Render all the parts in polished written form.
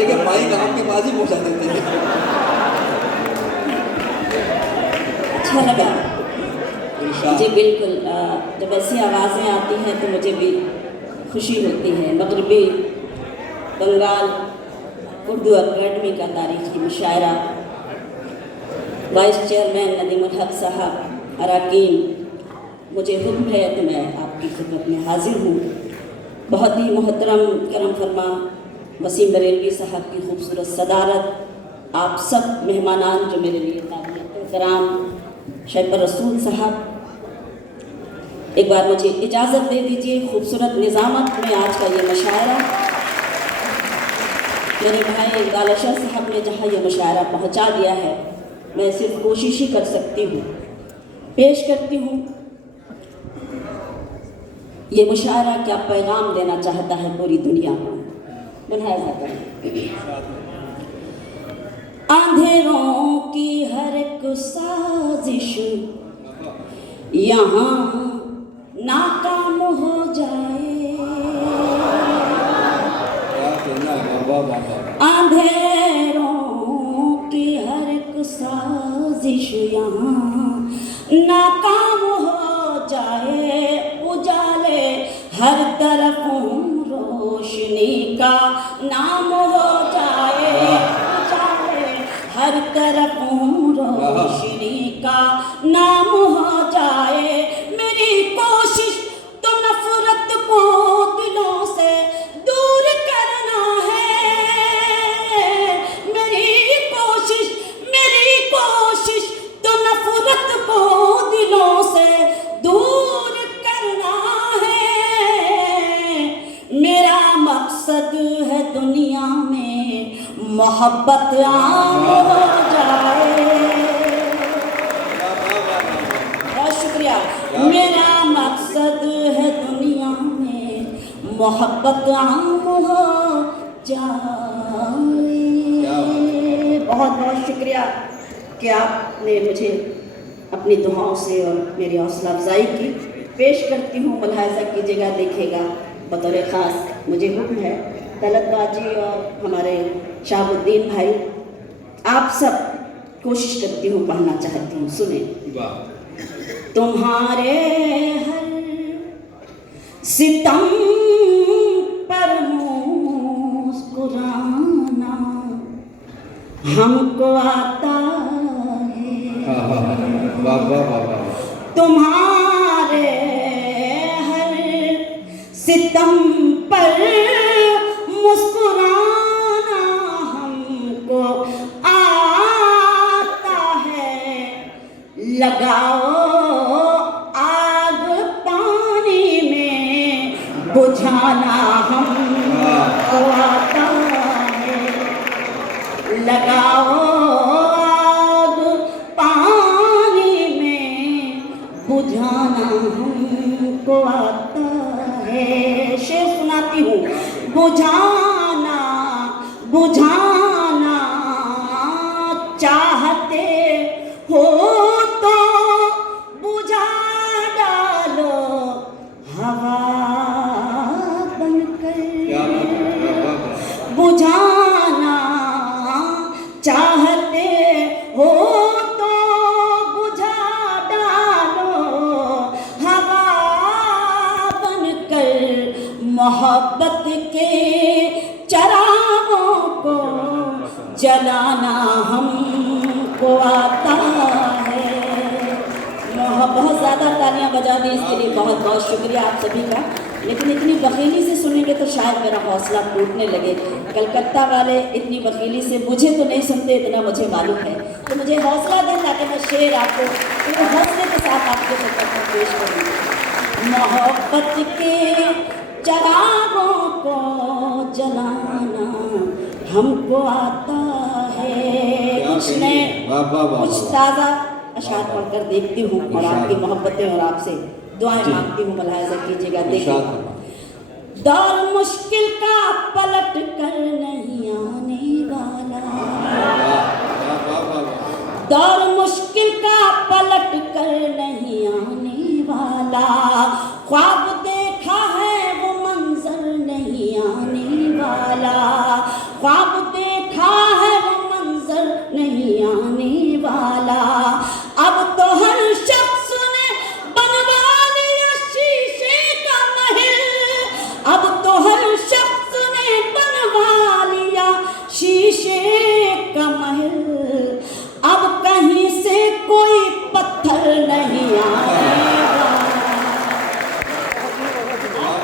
देखे माइक आपके पास ही पहुंचा देते हैं। अच्छा लगा जी, बिल्कुल। जब ऐसी आवाज़ें आती हैं तो मुझे भी खुशी होती है। मगरबी बंगाल उर्दू अकेडमी का तारीखी मुशायरा, वाइस चेयरमैन नदीमुल हक साहब, अरकान, मुझे हुक्म है तो मैं आपकी खिदमत में हाजिर हूँ। बहुत ही मोहतरम करम फरमा वसीम बरेलवी साहब की खूबसूरत सदारत, आप सब मेहमानान जो मेरे लिए काबिल एहतराम, शैबर रसूल साहब, एक बार मुझे इजाज़त दे दीजिए। खूबसूरत निज़ामत में आज का ये मुशायरा, मेरे भाई गालशा साहब ने जहाँ ये मुशायरा पहुँचा दिया है, मैं सिर्फ कोशिश ही कर सकती हूँ, पेश करती हूँ। ये मुशायरा क्या पैगाम देना चाहता है पूरी दुनिया को, मुलाहिज़ा करें। अंधेरों की हर एक साजिश यहाँ नाकाम हो जाए, अंधेरों की हर एक साजिश यहाँ नाकाम हो जाए, उजाले हर तरफ रोशनी का नाम हो जाए, उजाले हर तरफ रोशनी का नाम हो जाए। मेरी कोशिश तो नफरत को दिलों से दूर करना है, मेरी कोशिश तो नफरत को दिलों से दूर करना है। मेरा मकसद है दुनिया में मोहब्बत आम हो जाए। बहुत शुक्रिया। मेरा मकसद है दुनिया में मोहब्बत आम हो जाए। बहुत बहुत शुक्रिया कि आपने मुझे अपनी दुआओं से और मेरी हौसला अफजाई की। पेश करती हूँ, मुलाहिज़ा कीजिएगा, देखिएगा। बतौर ख़ास मुझे हुक्म है तलत बाजी और हमारे शाहबुद्दीन भाई, आप सब कोशिश करती हूँ, पढ़ना चाहती हूँ, सुने। तुम्हारे हर सितम पर मुस्कुराना हमको आता है, तुम्हारे हर सितम पर मुस्कुराना हमको आता है। लगाओ आग पानी में बुझाना हमको आता है, लगाओ आग पानी में बुझाना हमको आता है। शेर सुनाती हूँ। बुझाना बुझाना चाहते हो तो बुझा डालो हवा बनकर, बुझाना चाहते हो तो बुझा डालो हवा बनकर। मोहब्बत के चरागों को जलाना हमको आता है। बहुत ज़्यादा तालियां बजा दी इसके लिए, बहुत बहुत शुक्रिया आप सभी का। लेकिन इतनी बखीली से सुनेंगे तो शायद मेरा हौसला टूटने लगे। कलकत्ता वाले इतनी बखीली से मुझे तो नहीं सुनते, इतना मुझे मालूम है। तो मुझे हौसला दें ताकि मैं शेर आपको पूरे हौसले के साथ आपके खिदमत में पेश करूँ। मोहब्बत के चरागों को जलाना हमको आता है। कुछ ताज़ा अशार पढ़कर देखती हूँ और आपकी मोहब्बतें और आपसे दुआएं मांगती हूँ, मुलाहिज़ा कीजिएगा। देखिए, दौर मुश्किल का पलट कर नहीं आने वाला, दौर मुश्किल का पलट कर नहीं आने वाला। ख्वाब देखा है वो मंजर नहीं आने वाला, ख्वाब नहीं आने वाला। अब तो हर शख्स ने बनवा लिया शीशे का महल, अब तो हर शख्स ने बनवा लिया शीशे का महल। अब कहीं से कोई पत्थर नहीं आएगा,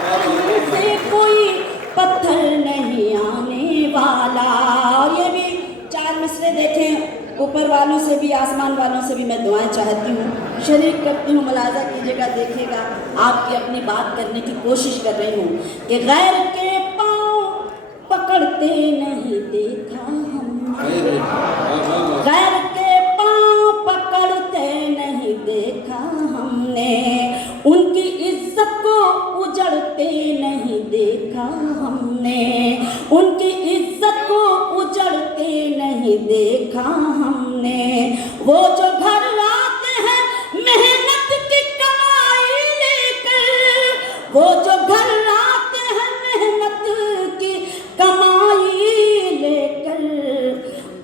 कहीं से कोई पत्थर नहीं आने वाला। और ये भी 4 मिसरे देखें, ऊपर वालों से भी आसमान वालों से भी मैं दुआएं चाहती हूँ, शरीक करती हूँ, मुलाजा कीजिएगा, देखिएगा। आपकी अपनी बात करने की कोशिश कर रही हूँ कि गैर के पाँव पकड़ते नहीं देखा हमने, गैर के पाँव पकड़ते नहीं देखा हमने, उनकी इज्जत को उजड़ते नहीं देखा हमने, उनकी इज्जत को उजड़ते नहीं देखा हमने। वो जो घर आते हैं मेहनत की कमाई लेकर, वो जो घर आते हैं मेहनत की कमाई लेकर,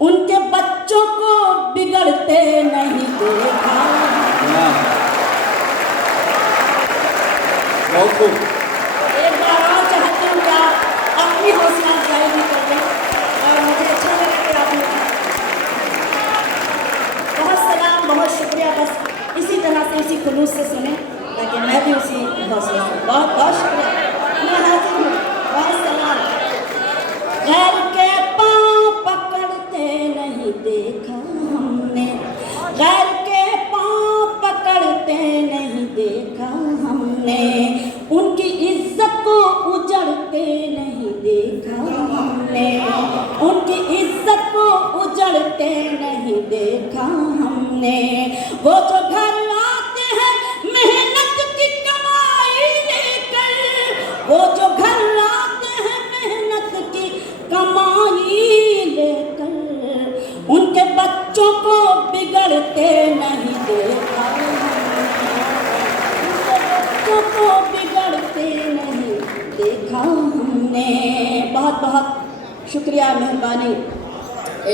उनके बच्चों को बिगड़ते नहीं देखा। एक बार और चाहती हूँ कि आप अपनी हौसला अफजाई भी कर दें, और मुझे अच्छा लगा कि आपने बहुत सलाम, बहुत शुक्रिया। बस इसी तरह से, इसी खुलूस से सुने ताकि मैं भी उसी हौसले से। बहुत बहुत शुक्रिया, मैं हाजिर हूँ। बहुत सलाम। गैर के पाँव पकड़ते नहीं देखा हमने, गैर के पाँव पकड़ते नहीं देखा हमने, उनकी इज्जत को उजड़ते नहीं देखा हमने, उनकी इज्जत को उजड़ते नहीं देखा हमने। वो जो घर आते हैं मेहनत की कमाई लेकर, वो जो घर आते हैं मेहनत की कमाई लेकर, उनके बच्चों को बिगड़ते नहीं देखा हमने, उनके बच्चों को बिगड़ते नहीं देखा हमने। बहुत बहुत शुक्रिया, मेहरबानी।